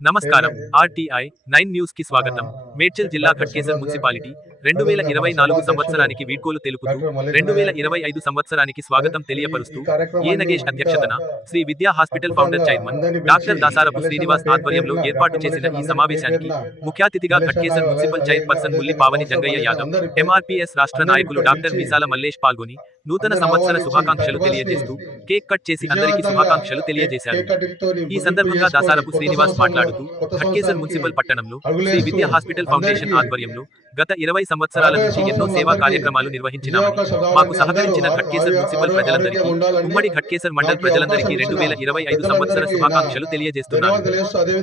నమస్కారం RTI 9 news కి స్వాగతం. మేడ్చల్ జిల్లా ఘట్కేసర్ మున్సిపాలిటీ 2024 సంవత్సరానికి వీడ్కోలు తెలుపుతూ 2025 సంవత్సరానికి స్వాగతం తెలియపరుస్తూ ఏ నగేష్ అధ్యక్షతన Sri Vidya hospital founder chairman doctor Dasarapu Srinivas ఆధ్వర్యంలో ఏర్పాటు చేసిన ఈ సమావేశానికి ముఖ్య అతిథిగా Ghatkesar municipal chairperson Mulli Pavani Jangaiah Yadav, MRPS రాష్ట్ర నాయకులు డాక్టర్ మీసాల మల్లేష్ పాల్గొని నూతన సంవత్సర శుభాకాంక్షలు తెలియజేస్తూ కేక్ కట్ చేసి అందరికీ శుభాకాంక్షలు తెలియజేశారు. ఈ సందర్భంగా దాసారపు శ్రీనివాస్ మాట్లాడుతూ ఘట్కేసర్ మున్సిపల్ పట్టణంలో శ్రీ విద్యా హాస్పిటల్ ఫౌండేషన్ ఆధ్వర్యంలో గత 20 సంవత్సరాల నుంచి ఎన్నో సేవా కార్యక్రమాలు నిర్వహించినామని, మాకు సహకరించిన ఘట్కేసర్ మున్సిపల్ ప్రజలందరికీ, ఉమ్మడి ఘట్కేసర్ మండల్ ప్రజలందరికీ 2025 సంవత్సర శుభాకాంక్షలు తెలియజేస్తున్నారు.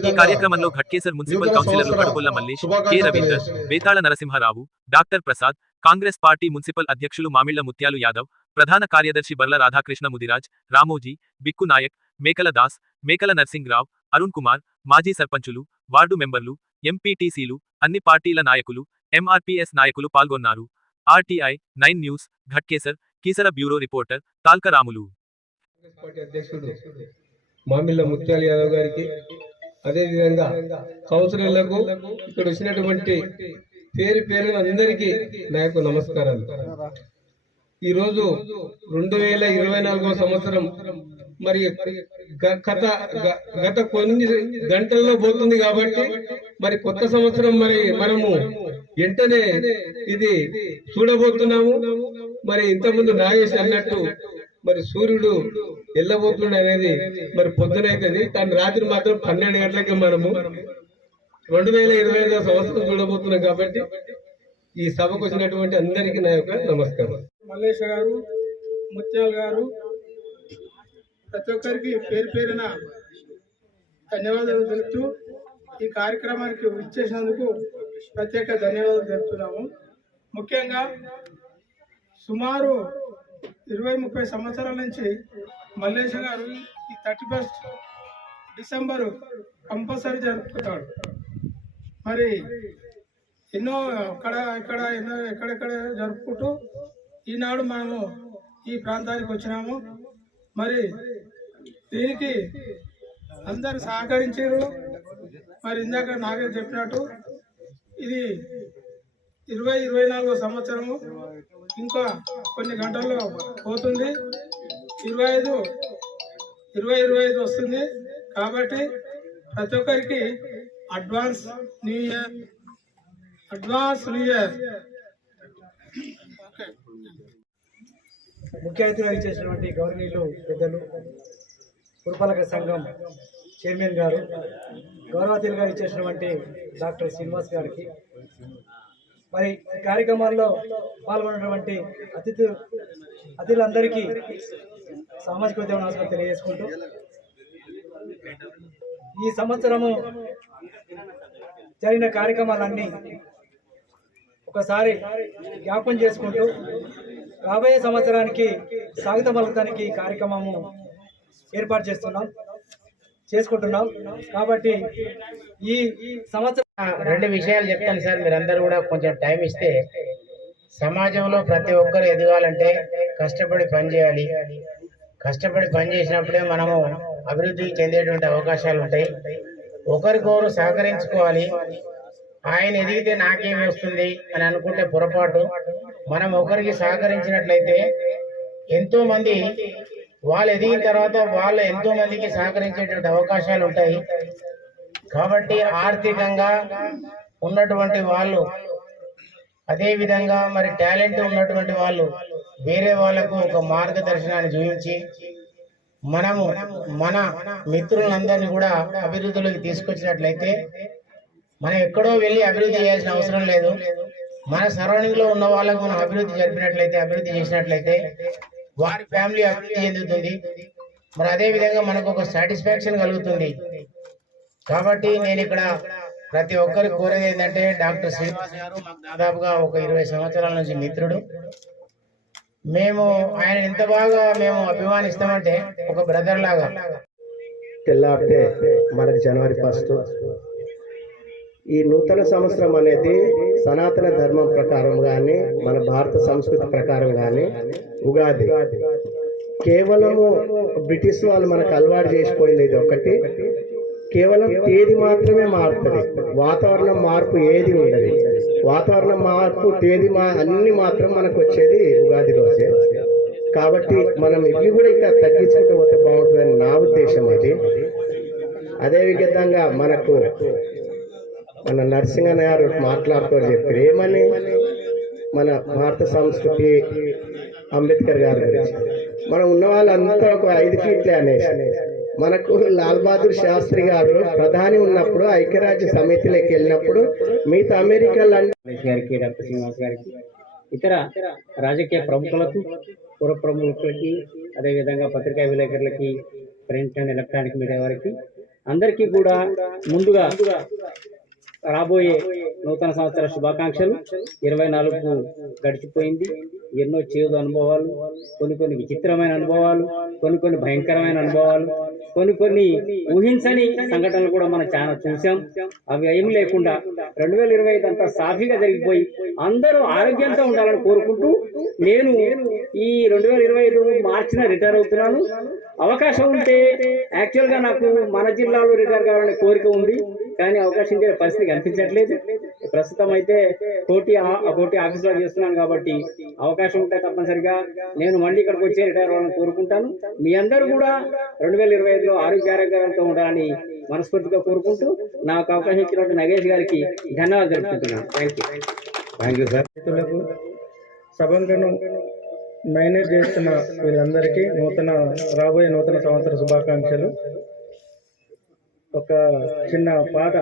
ఈ కార్యక్రమంలో ఘట్కేసర్ మున్సిపల్ కౌన్సిలర్లు Kadupulla Mallesh, K Ravinder, Betala Narasimharao, doctor Prasad, Congress party municipal అధ్యక్షులు మామిళ్ల ముత్యాలు యాదవ్, ప్రధాన కార్యదర్శి బర్ల రాధాకృష్ణ ముదిరాజ్, రామోజీ, బిక్కు నాయక్, మేకల దాస్, మేకల నర్సింగ్రావ్, అరుణ్ కుమార్, మాజీ సర్పంచులు, వార్డు మెంబర్లు, ఎంపీటీసీలు, అన్ని పార్టీల నాయకులు, ఎంఆర్పీఎస్ నాయకులు పాల్గొన్నారు. RTI 9 news Ghatkesar Keesara bureau reporter Talka Ramulu. అధ్యక్షుడు మామిళ్ల ముత్యాల యాదవ్ గారికి, అదేవిధంగా కౌన్సిలర్లకు, ఇక్కడ వచ్చినటువంటి పేరు పేరు అందరికీ నా యొక్క నమస్కారాలు. ఈరోజు 2024 సంవత్సరం మరి గత కొన్ని గంటల్లో పోతుంది కాబట్టి మరి కొత్త సంవత్సరం మరి మనము వెంటనే ఇది చూడబోతున్నాము. మరి ఇంతకుముందు నాగేష్ అన్నట్టు మరి సూర్యుడు వెళ్ళబోతున్నాడు అనేది మరి పొద్దునైతుంది, కానీ రాత్రి మాత్రం 12 గంటలకి మనము 2025 సంవత్సరం చూడబోతున్నాం. కాబట్టి ఈ సభకు వచ్చినటువంటి అందరికీ నా యొక్క నమస్కారం. మల్లేష్ గారు, ముత్యాల్ గారు, ప్రతి ఒక్కరికి పేరు పేరున ధన్యవాదాలు తెలుపుతూ ఈ కార్యక్రమానికి ఇచ్చేసినందుకు ప్రత్యేక ధన్యవాదాలు తెలుపుతున్నాము. ముఖ్యంగా సుమారు 20-30 సంవత్సరాల నుంచి మల్లేష్ గారు ఈ 31 డిసెంబరు కంపల్సరీ జరుపుకుంటాడు. మరి ఎన్నో ఎక్కడెక్కడ జరుపుకుంటూ ఈనాడు మనము ఈ ప్రాంతానికి వచ్చినాము. మరి దీనికి అందరు సహకరించారు. మరి ఇందాక నాగే చెప్పినట్టు ఇది 2024 సంవత్సరము ఇంకా కొన్ని గంటల్లో పోతుంది. 2025 వస్తుంది. కాబట్టి ప్రతి ఒక్కరికి అడ్వాన్స్ న్యూ ఇయర్. ముఖ్య అతిథిగా ఇచ్చేసినటువంటి గౌరవనీయులు పెద్దలు పురపాలక సంఘం చైర్మన్ గారు, గౌరవాతిథిగా ఇచ్చేసినటువంటి డాక్టర్ శ్రీనివాస్ గారికి, మరి ఈ కార్యక్రమాల్లో పాల్గొన్నటువంటి అతిథులందరికీ సామాజిక ఉద్యమ నమస్కారం తెలియజేసుకుంటూ, ఈ సంవత్సరము జరిగిన కార్యక్రమాలన్నీ ఒకసారి జ్ఞాపకం చేసుకుంటూ రాబోయే సంవత్సరానికి స్వాగతం పలకడానికి కార్యక్రమము ఏర్పాటు చేసుకుంటున్నాం. కాబట్టి ఈ సంవత్సరం 2 విషయాలు చెప్తాను సార్. మీరందరూ కూడా కొంచెం టైం ఇస్తే, సమాజంలో ప్రతి ఒక్కరు ఎదగాలంటే కష్టపడి పనిచేయాలి. కష్టపడి పని చేసినప్పుడే మనము అభివృద్ధి చెందేటువంటి అవకాశాలు ఉంటాయి. ఒకరికొకరు సహకరించుకోవాలి. ఆయన ఎదిగితే నాకేమి వస్తుంది అని అనుకుంటే పొరపాటు. మనం ఒకరికి సహకరించినట్లయితే ఎంతో మంది వాళ్ళు ఎదిగిన తర్వాత వాళ్ళు ఎంతో మందికి సహకరించేటువంటి అవకాశాలు ఉంటాయి. కాబట్టి ఆర్థికంగా ఉన్నటువంటి వాళ్ళు, అదేవిధంగా మరి టాలెంట్ ఉన్నటువంటి వాళ్ళు వేరే వాళ్ళకు ఒక మార్గదర్శనాన్ని చూపించి మనము మన మిత్రులందరినీ కూడా అభివృద్ధిలోకి తీసుకొచ్చినట్లయితే, మనం ఎక్కడో వెళ్ళి అభివృద్ధి చేయాల్సిన అవసరం లేదు. మన సరౌండింగ్ లో ఉన్న వాళ్ళకు మనం అభివృద్ధి చేసినట్లయితే వారి ఫ్యామిలీ అభివృద్ధి చెందుతుంది. మరి అదే విధంగా మనకు ఒక సాటిస్ఫాక్షన్ కలుగుతుంది. కాబట్టి నేను ఇక్కడ ప్రతి ఒక్కరికి కోరేది ఏంటంటే, డాక్టర్ శ్రీనివాస్ గారు మాకు దాదాపుగా ఒక 20 సంవత్సరాల నుంచి మిత్రుడు. మేము ఆయన ఎంత బాగా మేము అభిమానిస్తామంటే ఒక బ్రదర్ లాగా. తెల్లారితే మనకి జనవరి 1 ఈ నూతన సంవత్సరం అనేది సనాతన ధర్మం ప్రకారం కానీ మన భారత సంస్కృతి ప్రకారం కానీ ఉగాది కేవలము బ్రిటిష్ వాళ్ళు మనకు అలవాటు చేసిపోయింది ఇది ఒకటి. కేవలం తేదీ మాత్రమే మారుతుంది. వాతావరణం మార్పు ఏది ఉండదు. వాతావరణం మార్పు తేదీ అన్ని మాత్రం మనకు వచ్చేది ఉగాది రోజే. కాబట్టి మనం ఇవి కూడా ఇంకా తగ్గించుకుంటూ పోతే బాగుంటుందని నా ఉద్దేశం. అదేవిధంగా మనకు మన నరసింహన్ గారు మాట్లాడుతూ చెప్పారు ఏమని, మన భారత సంస్కృతి అంబేద్కర్ గారి గురించి. మనం ఉన్న వాళ్ళంతా ఒక 5 ఫీట్లే అనేసి. మనకు లాల్ బహదూర్ శాస్త్రి గారు ప్రధాని ఉన్నప్పుడు ఐక్యరాజ్య సమితిలోకి వెళ్ళినప్పుడు మిగతా అమెరికా గారికి, డాక్టర్ శ్రీనివాస్ గారికి, ఇతర రాజకీయ ప్రముఖులకు, పుర ప్రముఖులకి, అదేవిధంగా పత్రికా విలేకరులకి, ప్రింట్ అండ్ ఎలక్ట్రానిక్ మీడియా వారికి అందరికీ కూడా ముందుగా రాబోయే నూతన సంవత్సర శుభాకాంక్షలు. 24 గడిచిపోయింది. ఎన్నో చేదు అనుభవాలు, కొన్ని విచిత్రమైన అనుభవాలు, కొన్ని భయంకరమైన అనుభవాలు, కొన్ని ఊహించని సంఘటనలు కూడా మనం చాలా చూసాం. అవి ఏం లేకుండా 2025 అంతా సాఫీగా జరిగిపోయి అందరూ ఆరోగ్యంతో ఉండాలని కోరుకుంటూ నేను ఈ 2025 మార్చిన రిటైర్ అవుతున్నాను. అవకాశం ఉంటే యాక్చువల్గా నాకు మన జిల్లాలో రిటైర్ కావాలనే కోరిక ఉంది, కానీ అవకాశం ఇచ్చే పరిస్థితి కనిపించట్లేదు. ప్రస్తుతం అయితే కోటి ఆఫీసులో చేస్తున్నాను కాబట్టి అవకాశం ఉంటే తప్పనిసరిగా నేను మళ్ళీ ఇక్కడికి వచ్చి రిటైర్ అవ్వాలని కోరుకుంటాను. మీ అందరూ కూడా 2025లో ఆరోగ్యాలతో ఉండాలని మనస్ఫూర్తిగా కోరుకుంటూ నాకు అవకాశం ఇచ్చినటువంటి నగేష్ గారికి ధన్యవాదాలు తెలుపుతున్నాను. Thank you sir. సభను మేనేజ్ చేస్తున్న వీళ్ళందరికీ రాబోయే నూతన సంవత్సర శుభాకాంక్షలు. ఒక చిన్న పాట.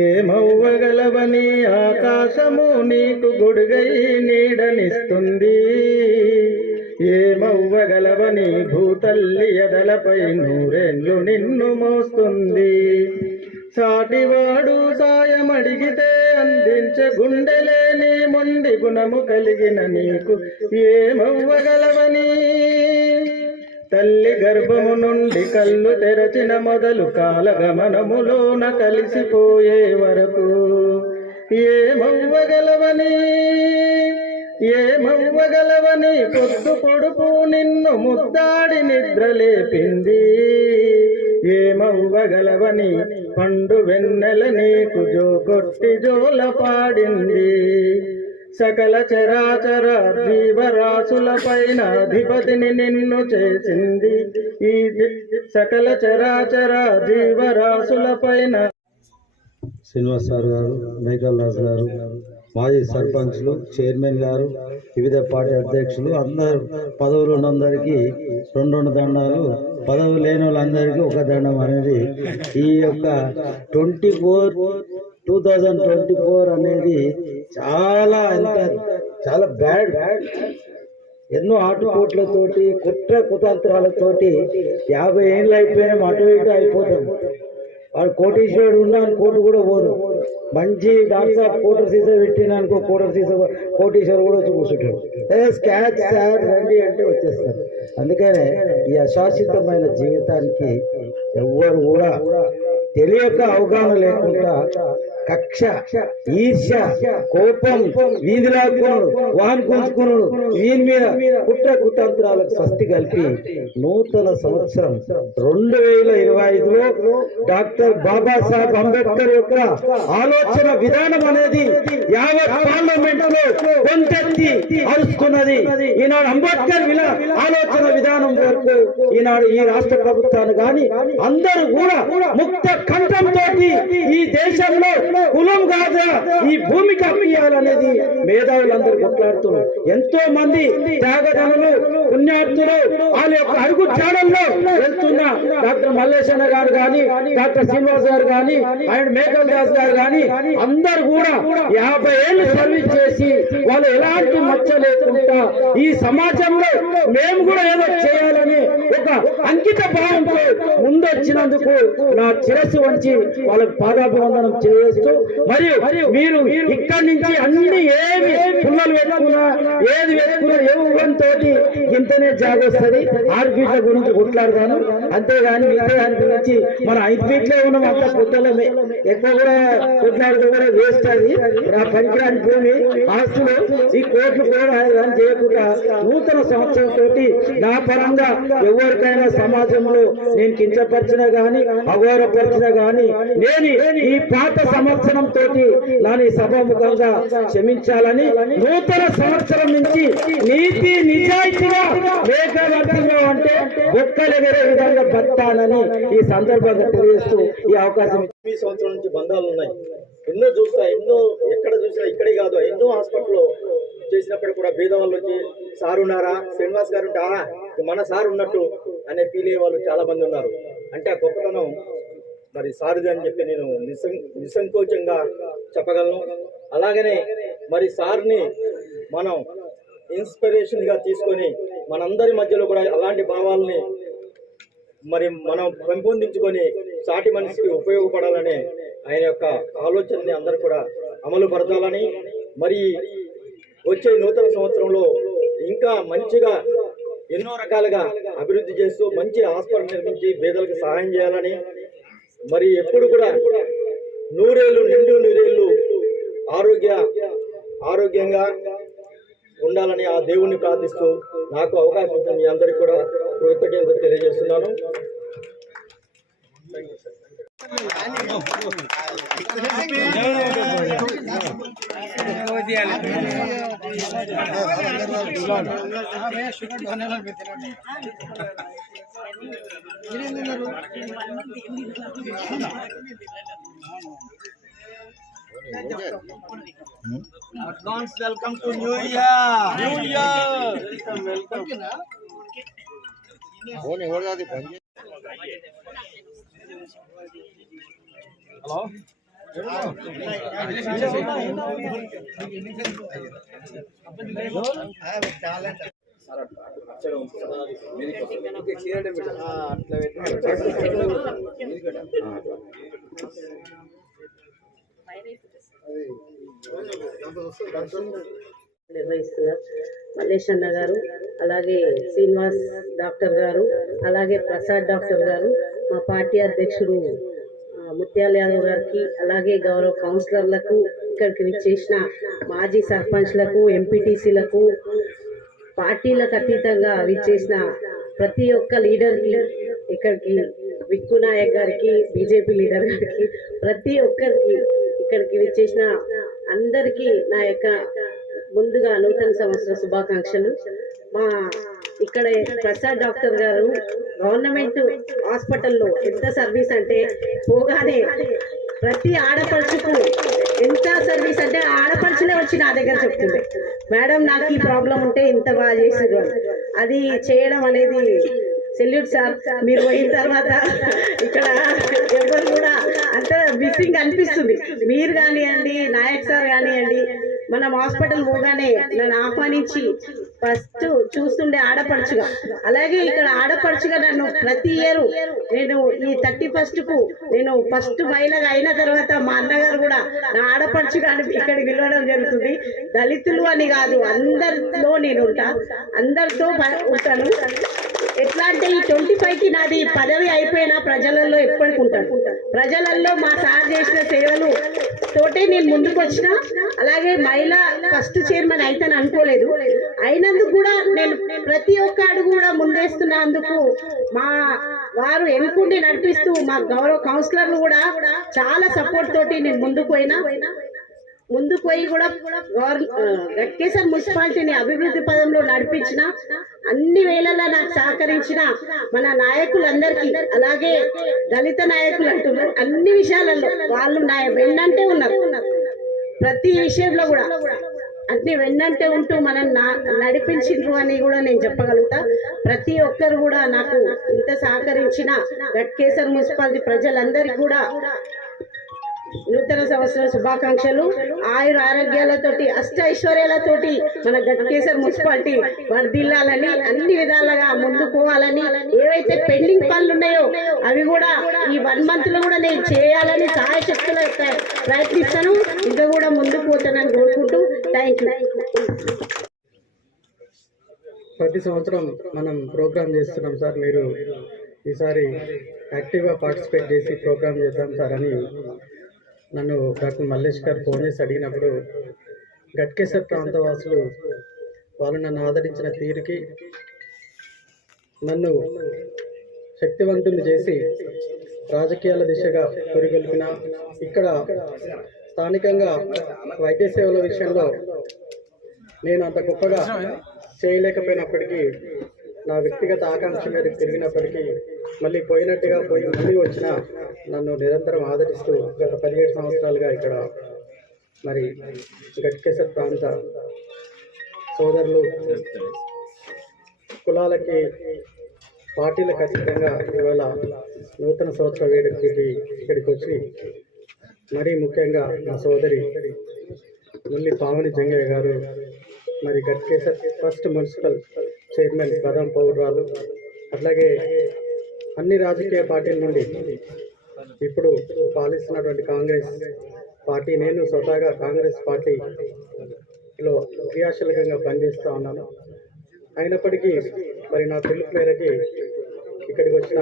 ఏమవ్వగలవని ఆకాశము నీకు గొడుగై నీడనిస్తుంది, ఏమవ్వగలవని భూతల్లి ఎదలపై 100 నిన్ను మోస్తుంది, సాటివాడు సాయమడిగితే అందించే గుండెలేని మొండి గుణము కలిగిన నీకు ఏమవ్వగలవని, తల్లి గర్భము నుండి కళ్ళు తెరచిన మొదలు కాలగమనములోన కలిసిపోయే వరకు ఏమవ్వగలవని పొద్దు పొడుపు నిన్ను ముద్దాడి నిద్రలేపింది, ఏమవ్వగలవని పండు వెన్నెల నీకు జోకొట్టి జోల పాడింది, సకల చరాచర జీవరాశుల పైన అధిపతిని నిన్ను చేసింది, ఈ సకల చరాచర జీవరాశుల పైన. శ్రీనివాస్ సార్ గారు, మేఘల్ రాజు గారు, మాజీ సర్పంచ్లు, చైర్మన్ గారు, వివిధ పార్టీ అధ్యక్షులు, అందరు పదవులు ఉన్నందరికీ 2 దండాలు, పదవి లేని వాళ్ళందరికీ 1 దండం అనేది ఈ యొక్క 2024 అనేది చాలా బ్యాడ్. ఎన్నో ఆటుపోట్లతోటి, కుతంత్రాలతోటి 50 ఏళ్ళు అయిపోయినా అటు ఇటు అయిపోతాం. వాడు కోటీశ్వరుడు ఉన్నా కోటి కూడా పోదు. మంచి డాక్టర్ కోటర్ సీసా పెట్టినానుకో కోటీశ్వరుడు కూడా వచ్చి కూర్చుంటాడు. స్కాచ్ సార్ రండి అంటే వచ్చేస్తారు. అందుకనే ఈ అశాశ్వతమైన జీవితానికి ఎవ్వరు కూడా తెలియక, అవగాహన లేకుండా కక్ష, ఈర్ష్య, కోపం, వీధిలాక్కునుడు, వాన్ గుంజుకునుడు, వీని మీద కుట్రకుతంత్రాలకు స్వస్తి కలిపి నూతన సంవత్సరం 2025లో డాక్టర్ బాబాసాహెబ్ అంబేద్కర్ యొక్క ఆలోచన విధానం అనేది యావత్ పార్లమెంట్ లో కొంతెత్తి అరుచుకున్నది. ఈనాడు అంబేద్కర్ ఆలోచన విధానం వరకు ఈనాడు ఈ రాష్ట్ర ప్రభుత్వాన్ని కానీ అందరూ కూడా ముక్త కంఠంతో ఈ దేశంలో కులం కాదా ఈ భూమికి అప్పియాలనేది మేధావులందరూ కొట్లాడుతున్నారు. ఎంతో మంది త్యాగదనులు, పుణ్యార్థులు వాళ్ళ యొక్క అడుగు జాడల్లో వెళ్తున్న డాక్టర్ మల్లేశన్న గారు కానీ, డాక్టర్ శ్రీనివాస్ గారు కానీ, ఆయన మేఘల్ దాస్ గారు కానీ అందరూ కూడా 50 ఏళ్ళు సర్వీస్ చేసి వాళ్ళు ఎలాంటి మచ్చ లేకుండా ఈ సమాజంలో మేము కూడా ఏదో చేయాలని ఒక అంకిత భావంతో ముందొచ్చినందుకు నా శిరస్సు వంచి వాళ్ళకి పాదాభివందనం చేస్తూ మరియు మీరు ఇక్కడి నుంచి అన్ని ఏమి పుల్లలు పెట్టుకున్నా ఏది పెట్టుకున్నా తోటి ఇంతనే జాబ్ వస్తుంది. 6 ఫీట్ల గురించి కొట్లాడతాను, అంతేగాని మిగతా దాని గురించి మనం 5 ఫీట్లే ఉన్నాం. అంత పుట్టలమే ఎక్కువ కూడా కొట్లాడితే కూడా వేస్ట్. అది ఆ పనికిరాని భూమి ఆస్తులు ఈ కోట్లు కూడా చేయకుండా నూతన సంవత్సరం తోటి నా పరంగా ఎవరికైనా సమాజంలో నేను కించపరిచినా గాని అగౌరవపరిచినా గాని నేను ఈ పాత సంవత్సరం తోటి నాని సభాముఖంగా క్షమించాలని, నూతన సంవత్సరం నుంచి నీతి నిజాయితీగా వేగవంతంగా అంటే ఒక్కలెగరే విధంగా బతానని ఈ సందర్భంగా తెలియజేస్తూ ఈ అవకాశం. ఈ సంవత్సరం నుంచి బంధాలు ఉన్నాయి, ఎన్నో చూస్తా, ఎన్నో ఎక్కడ చూసినా ఇక్కడే కాదు ఎన్నో హాస్పిటల్లో చేసినప్పుడు కూడా భేద వాళ్ళు వచ్చి సార్ ఉన్నారా, శ్రీనివాస్ గారు ఉంటారా, మన సార్ ఉన్నట్టు అనే ఫీల్ అయ్యే వాళ్ళు చాలా మంది ఉన్నారు. అంటే ఆ గొప్పతనం మరి సారుది అని చెప్పి నేను నిస్సంకోచంగా చెప్పగలను. అలాగనే మరి సార్ని మనం ఇన్స్పిరేషన్గా తీసుకొని మనందరి మధ్యలో కూడా అలాంటి భావాలని మరి మనం పెంపొందించుకొని సాటి మనిషికి ఉపయోగపడాలనే ఆయన యొక్క ఆలోచనని అందరూ కూడా అమలు పరచాలని, మరి వచ్చే నూతన సంవత్సరంలో ఇంకా మంచిగా ఎన్నో రకాలుగా అభివృద్ధి చేస్తూ మంచి హాస్పిటల్ నిర్మించి పేదలకు సహాయం చేయాలని, మరి ఎప్పుడు కూడా నూరేళ్ళు నిండు నూరేళ్ళు ఆరోగ్యంగా ఉండాలని ఆ దేవుణ్ణి ప్రార్థిస్తూ నాకు అవకాశం ఇచ్చిన మీ అందరికీ కూడా కృతజ్ఞతలు తెలియజేస్తున్నాను. Advance welcome to New Year. New Year. Welcome. Hello. I have a talent. నిర్వహిస్తున్నారు మల్లేష్ అన్న గారు, అలాగే శ్రీనివాస్ డాక్టర్ గారు, అలాగే ప్రసాద్ డాక్టర్ గారు, మా పార్టీ అధ్యక్షుడు ముత్యాల యాదవ్ గారికి, అలాగే గౌరవ కౌన్సిలర్లకు, ఇక్కడికి విచ్చేసిన మాజీ సర్పంచ్లకు, ఎంపీటీసీలకు, పార్టీలకు అతీతంగా విచ్చేసిన ప్రతి ఒక్క లీడర్కి, ఇక్కడికి విక్కు నాయక్ గారికి, బీజేపీ లీడర్ గారికి, ప్రతి ఒక్కరికి ఇక్కడికి విచ్చేసిన అందరికీ నా యొక్క ముందుగా నూతన సంవత్సర శుభాకాంక్షలు. మా ఇక్కడ ప్రసాద్ డాక్టర్ గారు గవర్నమెంట్ హాస్పిటల్లో ఎంత సర్వీస్ అంటే పోగానే ప్రతి ఆడపడుచుకు ఎంత సర్వీస్ అంటే ఆడపడుచులే వచ్చి నా దగ్గర చెప్తుంది, మేడం నాకు ఈ ప్రాబ్లం ఉంటే ఇంత బాగా చేసిరు అది చేయడం అనేది సెల్యూట్ సార్. మీరు పోయిన తర్వాత ఇక్కడ ఎవరు కూడా అంత మిస్సింగ్ అనిపిస్తుంది. మీరు కానివ్వండి, నాయక్ సార్ కానివ్వండి, మనం హాస్పిటల్ పోగానే నన్ను ఆహ్వానించి ఫస్ట్ చూస్తుండే ఆడపడుచుగా, అలాగే ఇక్కడ ఆడపడుచుగా నన్ను ప్రతి ఇయర్ నేను ఈ 31కు నేను ఫస్ట్ మహిళగా అయిన తర్వాత మా అన్నగారు కూడా నా ఆడపడుచుగా ఇక్కడికి పిలవడం జరుగుతుంది. దళితులు అని కాదు, అందరిలో నేను అందరితో ఉంటాను. ఎట్లా అంటే ఈ 25కి నాది పదవి అయిపోయినా ప్రజలలో ఎప్పటికి ఉంటాను. ప్రజలలో మా సార్ చేసిన సేవలు తోటే నేను ముందుకు వచ్చిన. అలాగే మహిళా ఫస్ట్ చైర్మన్ అయితేని అనుకోలేదు, అయినందుకు కూడా నేను ప్రతి ఒక్క అడుగు కూడా ముందేస్తున్నందుకు మా వారు ఎన్నుకుండి నడిపిస్తూ మా గౌరవ కౌన్సిలర్లు కూడా చాలా సపోర్ట్ తోటి నేను ముందుకు పోయి కూడా గట్కేసర్ మున్సిపాలిటీని అభివృద్ధి పదంలో నడిపించిన, అన్ని వేళలా నాకు సహకరించిన మన నాయకులందరికీ, అలాగే దళిత నాయకులు అంటున్నారు, అన్ని విషయాలలో వాళ్ళు నా వెన్నంటే ఉన్నారు. ప్రతి విషయంలో కూడా అన్ని వెన్నంటే ఉంటూ మనం నడిపించిండ్రు అని కూడా నేను చెప్పగలుగుతా. ప్రతి ఒక్కరు కూడా నాకు ఇంత సహకరించిన గట్కేసర్ మున్సిపాలిటీ ప్రజలందరికీ కూడా నూతన సంవత్సర శుభాకాంక్షలు. ఆయుర ఆరోగ్యాలతోటి ఐశ్వర్యాలతోటి మన గట్కేసర్ మున్సిపాలిటీ వర్ధిల్లాలని, అన్ని విధాలుగా ముందు పోవాలని, ఏవైతే పెండింగ్ పనులు ఉన్నాయో అవి కూడా ఈ 1 month లో కూడా నేను చేయాలని సాయశక్తులు ప్రయత్నిస్తాను. ఇంకా కూడా ముందుకు పోతానని కోరుకుంటూ థ్యాంక్ యూ. ప్రతి సంవత్సరం మనం ప్రోగ్రామ్ చేస్తున్నాం సార్. మీరు ఈసారి యాక్టివ్గా పార్టిసిపేట్ చేసి ప్రోగ్రామ్ చేద్దాం సార్ అని నన్ను డాక్టర్ మల్లేష్ గారు ఫోన్ చేసి అడిగినప్పుడు గట్కేసర్ ప్రాంతవాసులు వాళ్ళు నన్ను ఆదరించిన తీరుకి నన్ను శక్తివంతుని చేసి రాజకీయాల దిశగా పురిగొల్పిన, ఇక్కడ స్థానికంగా వైద్య సేవల విషయంలో నేను అంత గొప్పగా చేయలేకపోయినప్పటికీ, నా వ్యక్తిగత ఆకాంక్ష మీద తిరిగినప్పటికీ మళ్ళీ పోయినట్టుగా పోయి మళ్ళీ వచ్చిన నన్ను నిరంతరం ఆదరిస్తూ గత 17 సంవత్సరాలుగా ఇక్కడ మరి గట్కేసర్ ప్రాంత సోదరులు కులాలకి పార్టీలకు అతీతంగా ఇవాళ నూతన సంవత్సర వేడుకకి ఇక్కడికి వచ్చి మరీ ముఖ్యంగా నా సోదరి ముల్లి పావని జంగయ్య గారు, మరి గట్కేసర్ ఫస్ట్ మున్సిపల్ చైర్మన్ ప్రథమ పౌరురాలు, అట్లాగే అన్ని రాజకీయ పార్టీల నుండి ఇప్పుడు పాలిస్తున్నటువంటి కాంగ్రెస్ పార్టీ, నేను స్వతహాగా కాంగ్రెస్ పార్టీలో క్రియాశీలకంగా పనిచేస్తూ ఉన్నాను. అయినప్పటికీ మరి నా పిలుపు మేరకి ఇక్కడికి వచ్చిన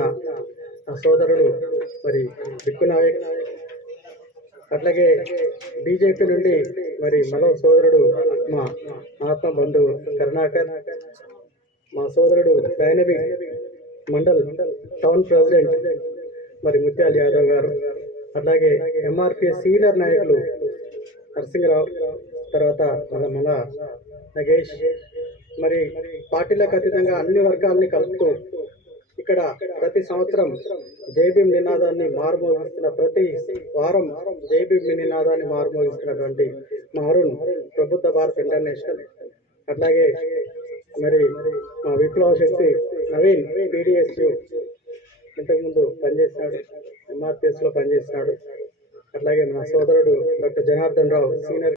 నా సోదరుడు మరి బిక్కు నాయక్, అట్లాగే బీజేపీ నుండి మరి మరో సోదరుడు మా ఆత్మ బంధువు కరుణాకర్, మా సోదరుడు డైనమిక్ మండల్ టౌన్ ప్రెసిడెంట్ మరి ముత్యాల యాదవ్ గారు, అట్లాగే ఎంఆర్పీ సీనియర్ నాయకులు నరసింహరావు, తర్వాత మన నగేష్, మరి పార్టీలకు అతీతంగా అన్ని వర్గాలని కలుపుతూ ఇక్కడ ప్రతి సంవత్సరం జైభీం నినాదాన్ని మారుమోగిస్తున్న, ప్రతి వారం జైభీం నినాదాన్ని మారుమోగిస్తున్నటువంటి మా అరుణ్ ప్రబుద్ధ భారత్ ఇంటర్నేషనల్, అట్లాగే మరి మా విప్లవ శక్తి నవీన్ పీడిఎస్యు ఇంతకుముందు పనిచేసినాడు, ఎంఆర్పిఎస్లో పనిచేసినాడు, అట్లాగే మా సోదరుడు డాక్టర్ జనార్దన్ రావు సీనియర్